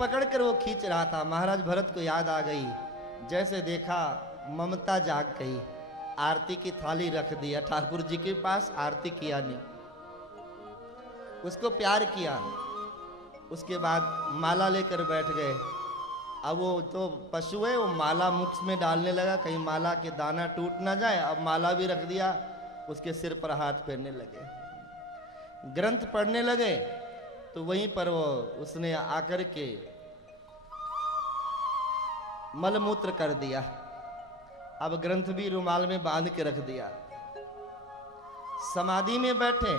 पकड़कर वो खींच रहा था। महाराज भरत को याद आ गई, जैसे देखा ममता जाग गई, आरती की थाली रख दिया ठाकुर जी के पास, आरती किया नहीं, उसको प्यार किया। उसके बाद माला लेकर बैठ गए। अब वो तो पशु है, वो माला मुख में डालने लगा, कहीं माला के दाना टूट ना जाए। अब माला भी रख दिया, उसके सिर पर हाथ फेरने लगे, ग्रंथ पढ़ने लगे। तो वहीं पर वो उसने आकर के मलमूत्र कर दिया। अब ग्रंथ भी रुमाल में बांध के रख दिया। समाधि में बैठे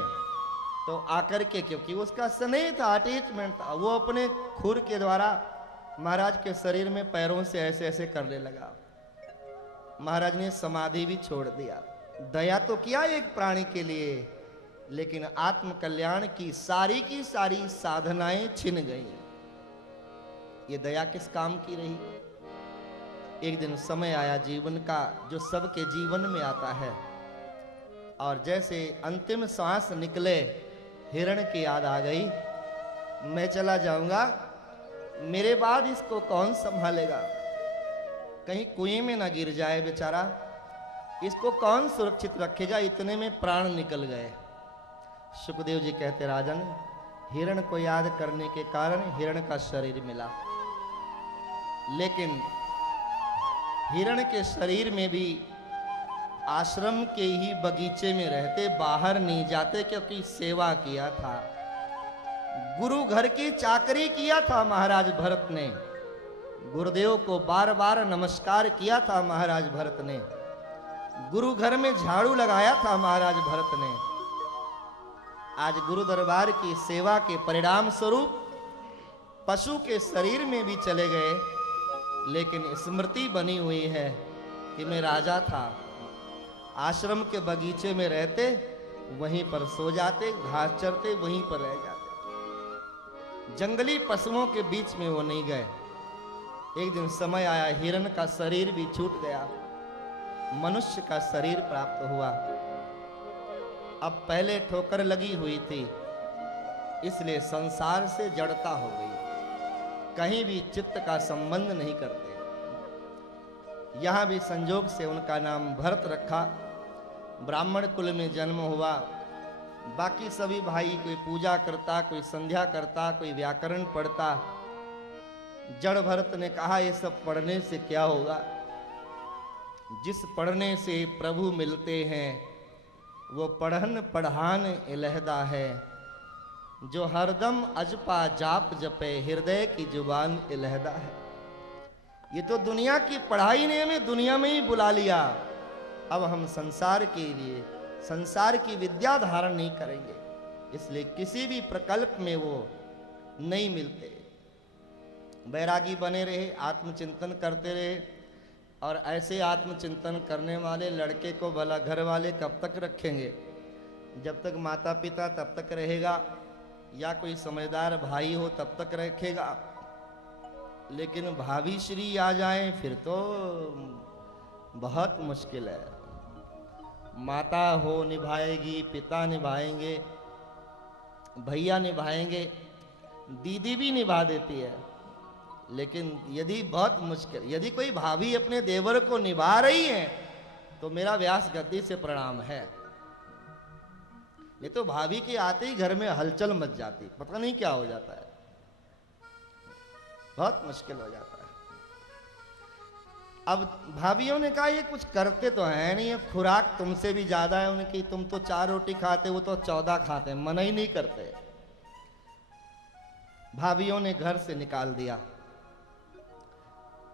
तो आकर के, क्योंकि उसका स्नेह था, अटैचमेंट था, वो अपने खुर के द्वारा महाराज के शरीर में पैरों से ऐसे ऐसे करने लगा। महाराज ने समाधि भी छोड़ दिया। दया तो किया एक प्राणी के लिए, लेकिन आत्म कल्याण की सारी साधनाएं छिन गई। ये दया किस काम की रही? एक दिन समय आया जीवन का, जो सबके जीवन में आता है, और जैसे अंतिम सांस निकले, हिरण की याद आ गई, मैं चला जाऊंगा, मेरे बाद इसको कौन संभालेगा? कहीं कुएं में ना गिर जाए बेचारा, इसको कौन सुरक्षित रखेगा? इतने में प्राण निकल गए। सुखदेव जी कहते, राजन, हिरण को याद करने के कारण हिरण का शरीर मिला, लेकिन हिरण के शरीर में भी आश्रम के ही बगीचे में रहते, बाहर नहीं जाते, क्योंकि सेवा किया था, गुरु घर की चाकरी किया था महाराज भरत ने, गुरुदेव को बार बार नमस्कार किया था महाराज भरत ने, गुरु घर में झाड़ू लगाया था महाराज भरत ने। आज गुरु दरबार की सेवा के परिणाम स्वरूप पशु के शरीर में भी चले गए, लेकिन स्मृति बनी हुई है कि मैं राजा था, आश्रम के बगीचे में रहते, वहीं पर सो जाते, घास चरते, वहीं पर रह जाते, जंगली पशुओं के बीच में वो नहीं गए। एक दिन समय आया, हिरण का शरीर भी छूट गया, मनुष्य का शरीर प्राप्त हुआ। अब पहले ठोकर लगी हुई थी, इसलिए संसार से जड़ता हो गई, कहीं भी चित्त का संबंध नहीं करते। यहां भी संजोग से उनका नाम भरत रखा, ब्राह्मण कुल में जन्म हुआ। बाकी सभी भाई, कोई पूजा करता, कोई संध्या करता, कोई व्याकरण पढ़ता। जड़ भरत ने कहा, ये सब पढ़ने से क्या होगा? जिस पढ़ने से प्रभु मिलते हैं वो पढ़न पढ़ान अलहदा है, जो हरदम अजपा जाप जपे हृदय की जुबान अलहदा है। ये तो दुनिया की पढ़ाई ने हमें दुनिया में ही बुला लिया, अब हम संसार के लिए संसार की विद्या धारण नहीं करेंगे, इसलिए किसी भी प्रकल्प में वो नहीं मिलते। बैरागी बने रहे, आत्मचिंतन करते रहे, और ऐसे आत्मचिंतन करने वाले लड़के को भला घर वाले कब तक रखेंगे? जब तक माता पिता तब तक रहेगा, या कोई समझदार भाई हो तब तक रखेगा, लेकिन भाभी श्री आ जाए फिर तो बहुत मुश्किल है। माता हो निभाएगी, पिता निभाएंगे, भैया निभाएंगे, दीदी भी निभा देती है, लेकिन यदि बहुत मुश्किल, यदि कोई भाभी अपने देवर को निभा रही है तो मेरा व्यास गद्दी से प्रणाम है। ये तो भाभी के आते ही घर में हलचल मच जाती, पता नहीं क्या हो जाता है, बहुत मुश्किल हो जाता है। अब भाभियों ने कहा, ये कुछ करते तो है नहीं, खुराक तुमसे भी ज्यादा है उनकी, तुम तो 4 रोटी खाते, वो तो 14 खाते, मना ही नहीं करते। भाभियों ने घर से निकाल दिया।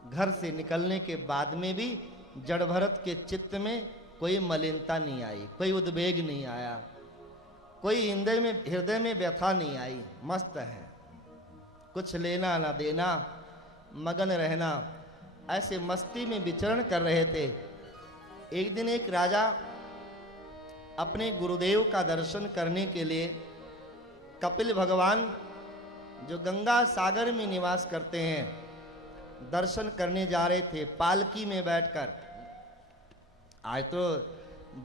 घर से निकलने के बाद में भी जड़ भरत के चित्त में कोई मलिनता नहीं आई, कोई उद्वेग नहीं आया, कोई हृदय में व्यथा नहीं आई। मस्त है, कुछ लेना ना देना, मगन रहना, ऐसे मस्ती में विचरण कर रहे थे। एक दिन एक राजा अपने गुरुदेव का दर्शन करने के लिए कपिल भगवान जो गंगा सागर में निवास करते हैं, दर्शन करने जा रहे थे पालकी में बैठकर। आज तो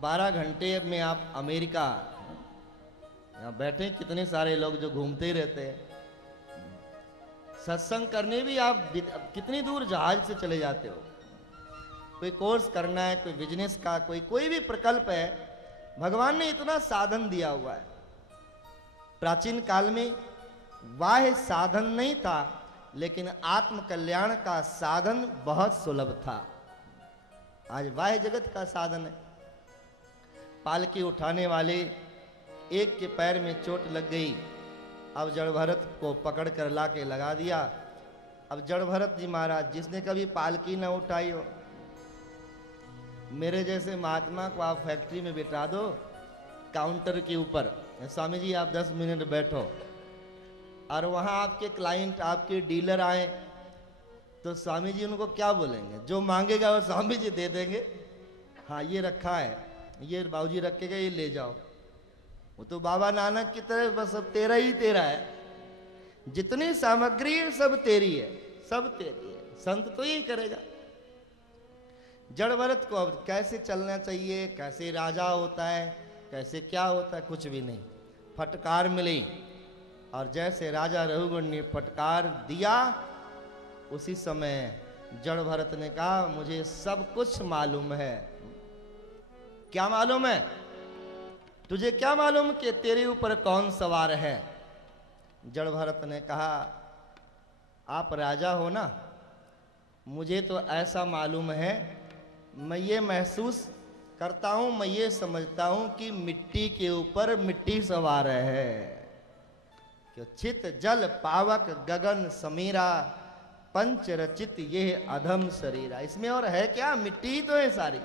12 घंटे में आप अमेरिका, यहाँ बैठे कितने सारे लोग जो घूमते ही रहते हैं, सत्संग करने भी आप कितनी दूर जहाज से चले जाते हो। कोई कोर्स करना है, कोई बिजनेस का, कोई भी प्रकल्प है, भगवान ने इतना साधन दिया हुआ है। प्राचीन काल में बाह्य साधन नहीं था, लेकिन आत्म कल्याण का साधन बहुत सुलभ था। आज बाह्य जगत का साधन है। पालकी उठाने वाले एक के पैर में चोट लग गई, अब जड़ भरत को पकड़ कर ला के लगा दिया। अब जड़ भरत जी महाराज, जिसने कभी पालकी ना उठाई हो, मेरे जैसे महात्मा को आप फैक्ट्री में बिठा दो काउंटर के ऊपर, स्वामी जी आप 10 मिनट बैठो, और वहां आपके क्लाइंट, आपके डीलर आए, तो स्वामी जी उनको क्या बोलेंगे? जो मांगेगा वो स्वामी जी दे देंगे। हाँ ये रखा है, ये बाबूजी रखेगा, ये ले जाओ। वो तो बाबा नानक की तरह बस सब तेरा ही तेरा है, जितनी सामग्री है सब तेरी है, सब तेरी है, संत तो यही करेगा। जड़ भरत को अब कैसे चलना चाहिए, कैसे राजा होता है, कैसे क्या होता है, कुछ भी नहीं। फटकार मिली, और जैसे राजा रघुगण ने फटकार दिया, उसी समय जड़ भरत ने कहा मुझे सब कुछ मालूम है। क्या मालूम है तुझे? क्या मालूम कि तेरे ऊपर कौन सवार है? जड़ भरत ने कहा आप राजा हो ना, मुझे तो ऐसा मालूम है, मैं ये महसूस करता हूं, मैं ये समझता हूं कि मिट्टी के ऊपर मिट्टी सवार है। कि चित जल पावक गगन समीरा, पंच रचित ये अधम शरीरा। इसमें और है क्या? मिट्टी ही तो है सारी।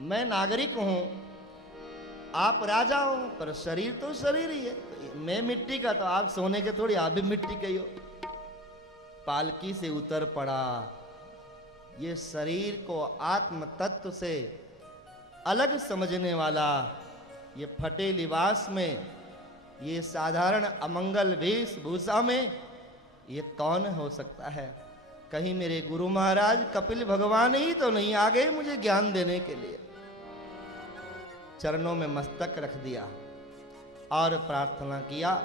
मैं नागरिक हूं, आप राजा हो, पर शरीर तो शरीर ही है। तो मैं मिट्टी का, तो आप सोने के थोड़ी, आप भी मिट्टी के ही हो। पालकी से उतर पड़ा। ये शरीर को आत्म तत्व से अलग समझने वाला, ये फटे लिबास में, ये साधारण अमंगल वेशभूषा में, ये कौन हो सकता है? कहीं मेरे गुरु महाराज कपिल भगवान ही तो नहीं आ गए मुझे ज्ञान देने के लिए? चरणों में मस्तक रख दिया और प्रार्थना किया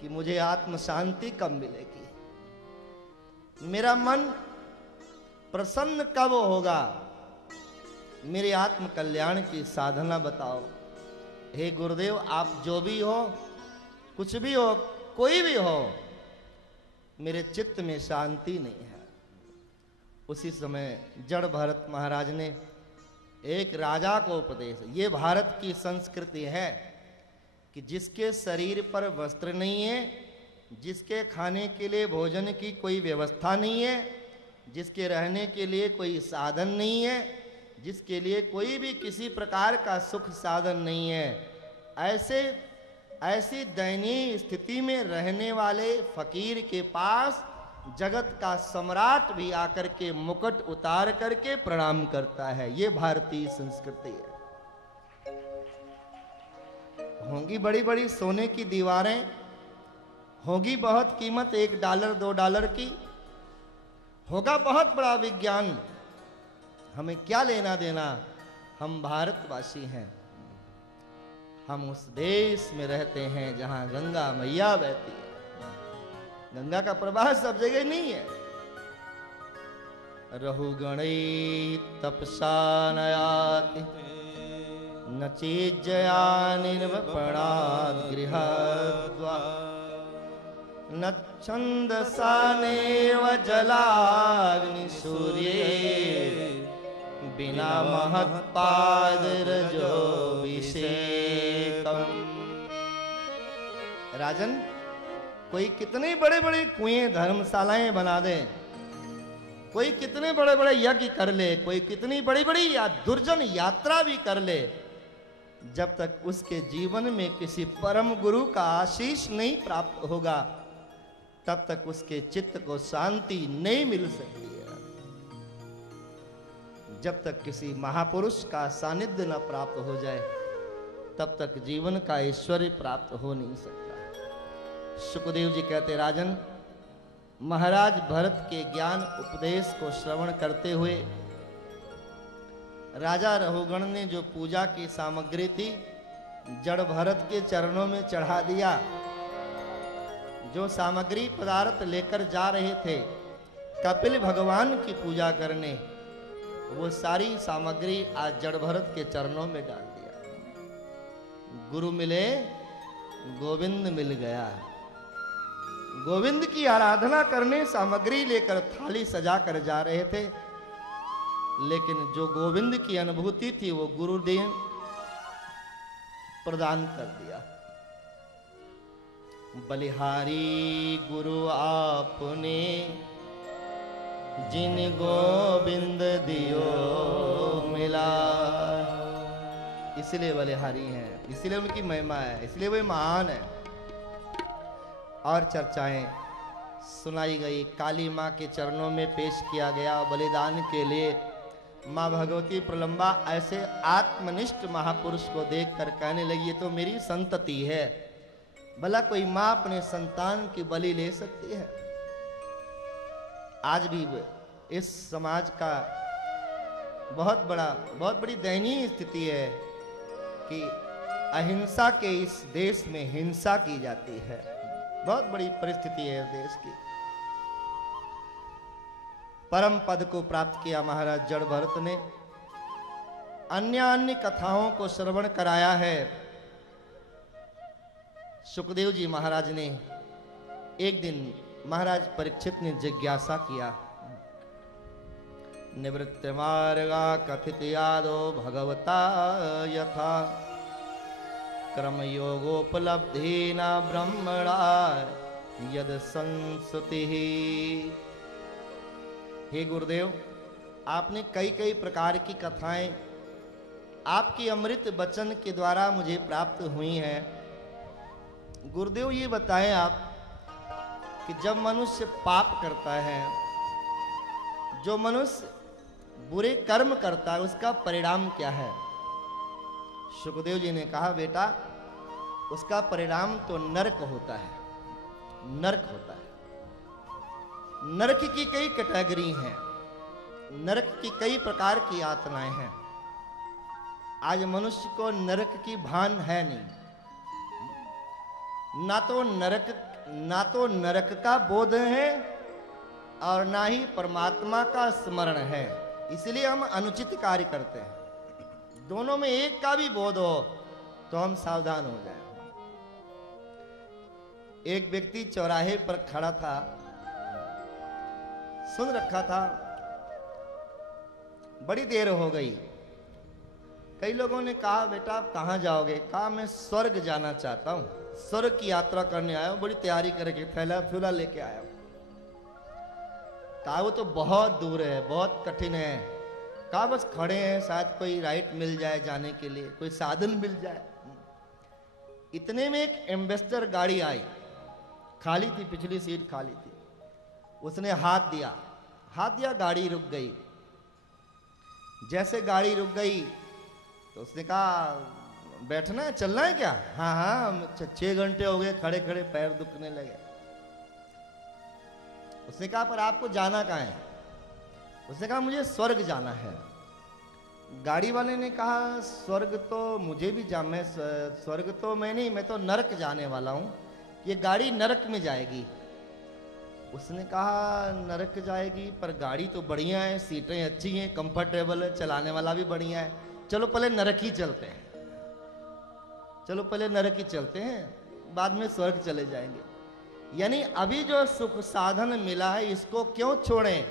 कि मुझे आत्म शांति कब मिलेगी, मेरा मन प्रसन्न कब होगा, मेरे आत्म कल्याण की साधना बताओ। हे गुरुदेव, आप जो भी हो, कुछ भी हो, कोई भी हो, मेरे चित्त में शांति नहीं है। उसी समय जड़ भरत महाराज ने एक राजा को उपदेश, ये भारत की संस्कृति है कि जिसके शरीर पर वस्त्र नहीं है, जिसके खाने के लिए भोजन की कोई व्यवस्था नहीं है, जिसके रहने के लिए कोई साधन नहीं है, जिसके लिए कोई भी किसी प्रकार का सुख साधन नहीं है, ऐसी दयनीय स्थिति में रहने वाले फकीर के पास जगत का सम्राट भी आकर के मुकुट उतार करके प्रणाम करता है। ये भारतीय संस्कृति है। होंगी बड़ी बड़ी सोने की दीवारें, होगी बहुत कीमत $1 $2 की, होगा बहुत बड़ा विज्ञान, हमें क्या लेना देना? हम भारतवासी हैं, हम उस देश में रहते हैं जहां गंगा मैया बहती है। गंगा का प्रवाह सब जगह नहीं है। रहुगणै तपसा नयाति न चेज्जया निर्वपणात् गृहद्वा न छन्दसानेव जलाग्नि सूर्ये बिना महत्पादरजोऽभिषेकम्। राजन, कोई कितने बड़े बड़े कुएं धर्मशालाएं बना दे, कोई कितने बड़े बड़े यज्ञ कर ले, कोई कितनी बड़ी बड़ी या दुर्जन यात्रा भी कर ले, जब तक उसके जीवन में किसी परम गुरु का आशीष नहीं प्राप्त होगा, तब तक उसके चित्त को शांति नहीं मिल सकती है। जब तक किसी महापुरुष का सानिध्य न प्राप्त हो जाए, तब तक जीवन का ऐश्वर्य प्राप्त हो नहीं सकता। सुखदेव जी कहते, राजन, महाराज भरत के ज्ञान उपदेश को श्रवण करते हुए राजा रहुगण ने जो पूजा की सामग्री थी, जड़ भरत के चरणों में चढ़ा दिया। जो सामग्री पदार्थ लेकर जा रहे थे कपिल भगवान की पूजा करने, वो सारी सामग्री आज जड़ भरत के चरणों में डाल दिया। गुरु मिले गोविंद मिल गया। गोविंद की आराधना करने सामग्री लेकर थाली सजा कर जा रहे थे, लेकिन जो गोविंद की अनुभूति थी वो गुरुदेव प्रदान कर दिया। बलिहारी गुरु आपने जिन गोविंद दियो मिला, इसलिए बलिहारी हैं, इसलिए उनकी महिमा है, इसलिए वे महान है। और चर्चाएं सुनाई गई। काली माँ के चरणों में पेश किया गया बलिदान के लिए। माँ भगवती प्रलंबा ऐसे आत्मनिष्ठ महापुरुष को देखकर कहने लगी, ये तो मेरी संतति है। भला कोई माँ अपने संतान की बलि ले सकती है? आज भी इस समाज का बहुत बड़ी दयनीय स्थिति है कि अहिंसा के इस देश में हिंसा की जाती है। बहुत बड़ी परिस्थिति है इस देश की। परम पद को प्राप्त किया महाराज जड़ भरत ने। अन्य कथाओं को श्रवण कराया है। सुखदेव जी महाराज ने एक दिन महाराज परीक्षित ने जिज्ञासा किया, निवृत्त मार्गा कथित यादो भगवता यथा क्रम योगोपलब्धि न ब्रह्मणा यद संस्ति। हे गुरुदेव, आपने कई कई प्रकार की कथाएं आपकी अमृत वचन के द्वारा मुझे प्राप्त हुई हैं। गुरुदेव ये बताएं आप कि जब मनुष्य पाप करता है, जो मनुष्य बुरे कर्म करता है, उसका परिणाम क्या है? सुखदेव जी ने कहा, बेटा उसका परिणाम तो नरक होता है। नरक होता है। नरक की कई कैटेगरी हैं, नरक की कई प्रकार की यातनाएं हैं। आज मनुष्य को नरक की भान है नहीं। ना तो नरक का बोध है और ना ही परमात्मा का स्मरण है, इसलिए हम अनुचित कार्य करते हैं। दोनों में एक का भी बोध हो तो हम सावधान हो जाएं। एक व्यक्ति चौराहे पर खड़ा था, सुन रखा था, बड़ी देर हो गई। कई लोगों ने कहा, बेटा आप कहां जाओगे? कहा, मैं स्वर्ग जाना चाहता हूं, स्वर्ग की यात्रा करने आया हूं, बड़ी तैयारी करके थैला फ्यूला लेके आया हूं। कहा, वो तो बहुत दूर है, बहुत कठिन है। कहा, बस खड़े हैं, शायद कोई राइट मिल जाए जाने के लिए, कोई साधन मिल जाए। इतने में एक एम्बेसडर गाड़ी आई, खाली थी, पिछली सीट खाली थी। उसने हाथ दिया, गाड़ी रुक गई। जैसे गाड़ी रुक गई तो उसने कहा, बैठना है, चलना है क्या? हाँ 6 घंटे हो गए खड़े खड़े, पैर दुखने लगे। उसने कहा, पर आपको जाना कहाँ है? उसने कहा, मुझे स्वर्ग जाना है। गाड़ी वाले ने कहा, स्वर्ग तो मुझे भी मैं स्वर्ग तो मैं नहीं, मैं तो नरक जाने वाला हूं, ये गाड़ी नरक में जाएगी। उसने कहा, नरक जाएगी, पर गाड़ी तो बढ़िया है, सीटें अच्छी हैं, कंफर्टेबल है, चलाने वाला भी बढ़िया है। चलो पहले नरक ही चलते हैं, चलो पहले नरक ही चलते हैं, बाद में स्वर्ग चले जाएंगे। यानी अभी जो सुख साधन मिला है, इसको क्यों छोड़ें?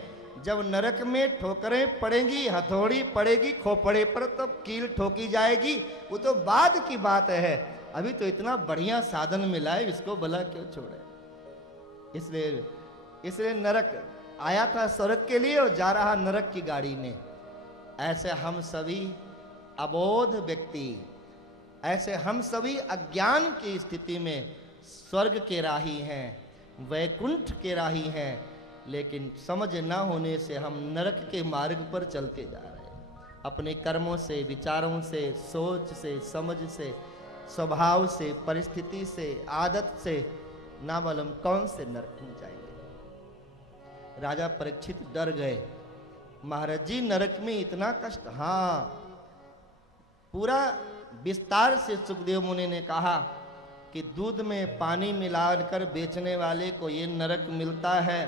जब नरक में ठोकरें पड़ेंगी, हथौड़ी पड़ेगी खोपड़े पर, तब कील ठोकी जाएगी, वो तो बाद की बात है। अभी तो इतना बढ़िया साधन मिला है, इसको भला क्यों छोड़े? इसलिए नरक आया था स्वर्ग के लिए और जा रहा नरक की गाड़ी में। ऐसे हम सभी अबोध व्यक्ति, ऐसे हम सभी अज्ञान की स्थिति में स्वर्ग के राही हैं, वैकुंठ के राही हैं, लेकिन समझ न होने से हम नरक के मार्ग पर चलते जा रहे हैं। अपने कर्मों से, विचारों से, सोच से, समझ से, स्वभाव से, परिस्थिति से, आदत से ना मालूम कौन से नरक में जाएंगे। राजा परीक्षित डर गए, महाराज जी नरक में इतना कष्ट? हाँ, पूरा विस्तार से सुखदेव मुनि ने कहा कि दूध में पानी मिलाकर बेचने वाले को ये नरक मिलता है,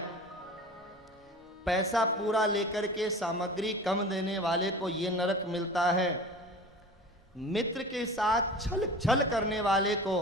पैसा पूरा लेकर के सामग्री कम देने वाले को ये नरक मिलता है, मित्र के साथ छल करने वाले को